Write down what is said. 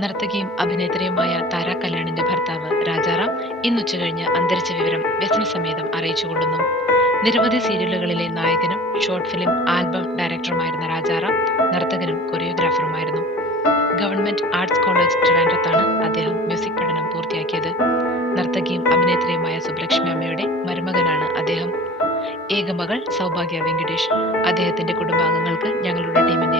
നർത്തകിയും അഭിനേത്രിയുമായ താര കല്യാണിന്റെ ഭർത്താവ് രാജാറാം ഇന്ന് ഉച്ചകഴിഞ്ഞ് അന്തരിച്ച വിവരം വ്യസനസമേതം അറിയിച്ചുകൊള്ളുന്നു നിരവധി സീരിയലുകളിലെ നായകനും ഷോർട്ട് ഫിലിം ആൽബം ഡയറക്ടറുമായിരുന്ന രാജാറാം നർത്തകനും കൊറിയോഗ്രാഫറുമായിരുന്നു. ഗവൺമെന്റ് ആർട്സ് കോളേജ് ട്രിവാൻഡ്രത്താണ് അദ്ദേഹം മ്യൂസിക് പഠനം പൂർത്തിയാക്കിയത്. നർത്തകിയും അഭിനേത്രിയുമായ സുബ്ലക്ഷ്മി അമ്മയുടെ മരുമകനാണ് അദ്ദേഹം. ഏകമകൾ സൗഭാഗ്യ വെങ്കിടേഷ്. അദ്ദേഹത്തിന്റെ കുടുംബാംഗങ്ങൾക്ക് ഞങ്ങളുടെ ടീമിന്റെ